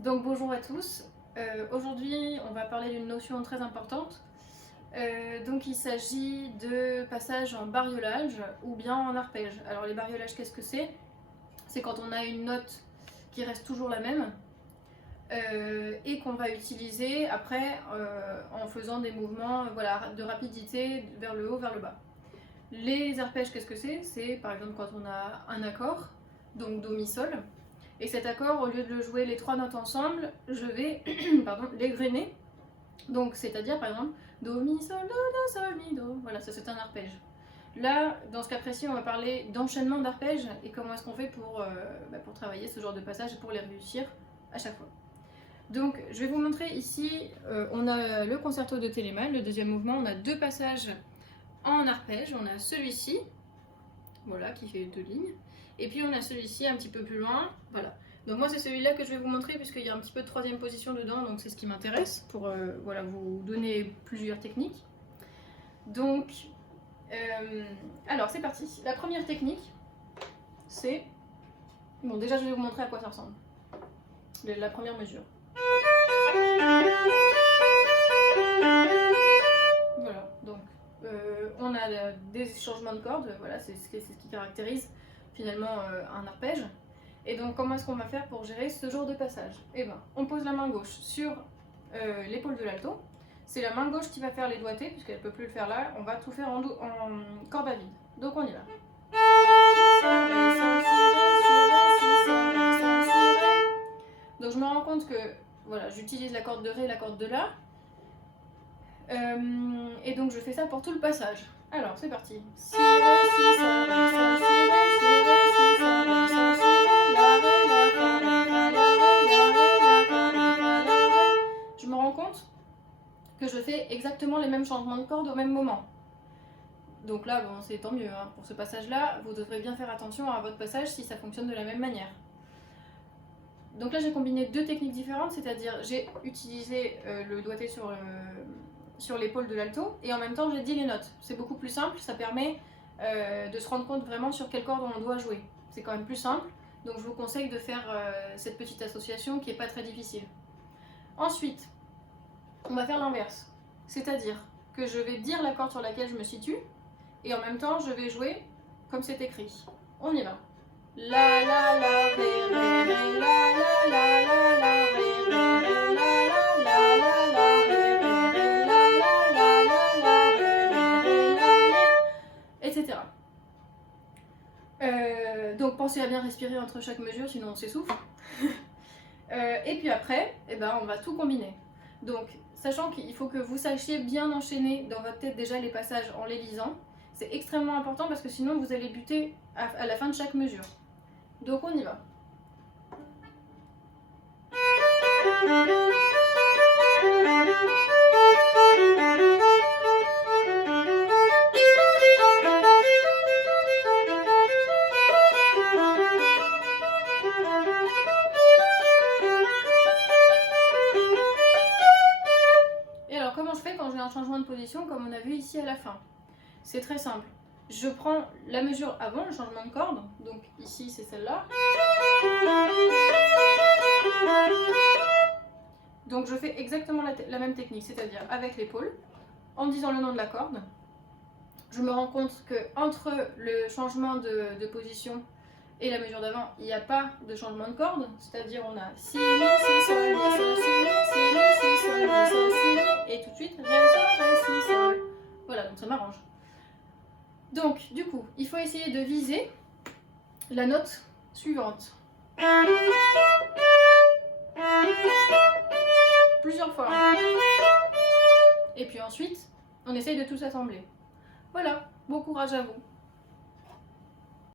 Donc bonjour à tous, aujourd'hui on va parler d'une notion très importante. Donc il s'agit de passage en bariolage ou bien en arpège. Alors les bariolages, qu'est-ce que c'est? C'est quand on a une note qui reste toujours la même et qu'on va utiliser après en faisant des mouvements de rapidité vers le haut, vers le bas. Les arpèges, qu'est-ce que c'est? C'est par exemple quand on a un accord, donc do, mi, sol. Et cet accord, au lieu de le jouer les trois notes ensemble, je vais l'égrener. Donc, c'est-à-dire, par exemple, do, mi, sol, do, sol, mi, do. Voilà, ça c'est un arpège. Là, dans ce cas précis, on va parler d'enchaînement d'arpèges et comment est-ce qu'on fait pour travailler ce genre de passage et pour les réussir à chaque fois. Donc, je vais vous montrer ici, on a le concerto de Telemann, le deuxième mouvement, on a deux passages en arpège. On a celui-ci, voilà, qui fait deux lignes. Et puis on a celui-ci un petit peu plus loin, voilà. Donc moi c'est celui-là que je vais vous montrer puisqu'il y a un petit peu de troisième position dedans, donc c'est ce qui m'intéresse pour vous donner plusieurs techniques. Donc, alors c'est parti. La première technique, c'est... Bon, déjà je vais vous montrer à quoi ça ressemble. La première mesure. Voilà, donc on a des changements de cordes, voilà, c'est ce qui caractérise finalement un arpège. Et donc comment est-ce qu'on va faire pour gérer ce genre de passage? Eh bien, on pose la main gauche sur l'épaule de l'alto. C'est la main gauche qui va faire les doigtés, puisqu'elle ne peut plus le faire là. On va tout faire en corde à vide. Donc on y va. Donc je me rends compte que voilà, j'utilise la corde de Ré et la corde de La. Et donc je fais ça pour tout le passage. Alors c'est parti. Si, Ré, si, sol, Ré, sol, si, Ré, si, Ré, si, sol, Ré, sol, si, Ré, la, Ré, la, Fa, Ré, Fa, la, Ré, la, Ré, la, Fa, Ré, Fa, la, Ré. Je me rends compte que je fais exactement les mêmes changements de cordes au même moment. Donc là, bon, c'est tant mieux. Hein. Pour ce passage-là, vous devrez bien faire attention à votre passage si ça fonctionne de la même manière. Donc là, j'ai combiné deux techniques différentes, c'est-à-dire j'ai utilisé le doigté sur l'épaule de l'alto et en même temps j'ai dit les notes. C'est beaucoup plus simple, ça permet de se rendre compte vraiment sur quelle corde on doit jouer. C'est quand même plus simple, donc je vous conseille de faire cette petite association qui n'est pas très difficile. Ensuite, on va faire l'inverse, c'est-à-dire que je vais dire la corde sur laquelle je me situe et en même temps je vais jouer comme c'est écrit. On y va. La la la ré ré ré la la la la la ré ré ré la la la la la ré ré ré la la la la la ré ré ré la la, etc. Donc pensez à bien respirer entre chaque mesure, sinon on s'essouffle. Et puis après, on va tout combiner. Donc sachant qu'il faut que vous sachiez bien enchaîner dans votre tête déjà les passages en les lisant, c'est extrêmement important parce que sinon vous allez buter à la fin de chaque mesure. Donc on y va. Et alors comment je fais quand j'ai un changement de position comme on a vu ici à la fin? C'est très simple. Je prends la mesure avant le changement de corde, donc ici c'est celle-là. Donc je fais exactement la même technique, c'est-à-dire avec l'épaule, en disant le nom de la corde. Je me rends compte que entre le changement de position et la mesure d'avant, il n'y a pas de changement de corde, c'est-à-dire on a si, mi, si, sol, mi, sol, si, mi, si, mi, si, sol, mi, sol, si, mi, et tout de suite ré, sol, ré, si, sol. Voilà, donc ça m'arrange. Donc, du coup, il faut essayer de viser la note suivante. Plusieurs fois. Et puis ensuite, on essaye de tout assembler. Voilà, bon courage à vous.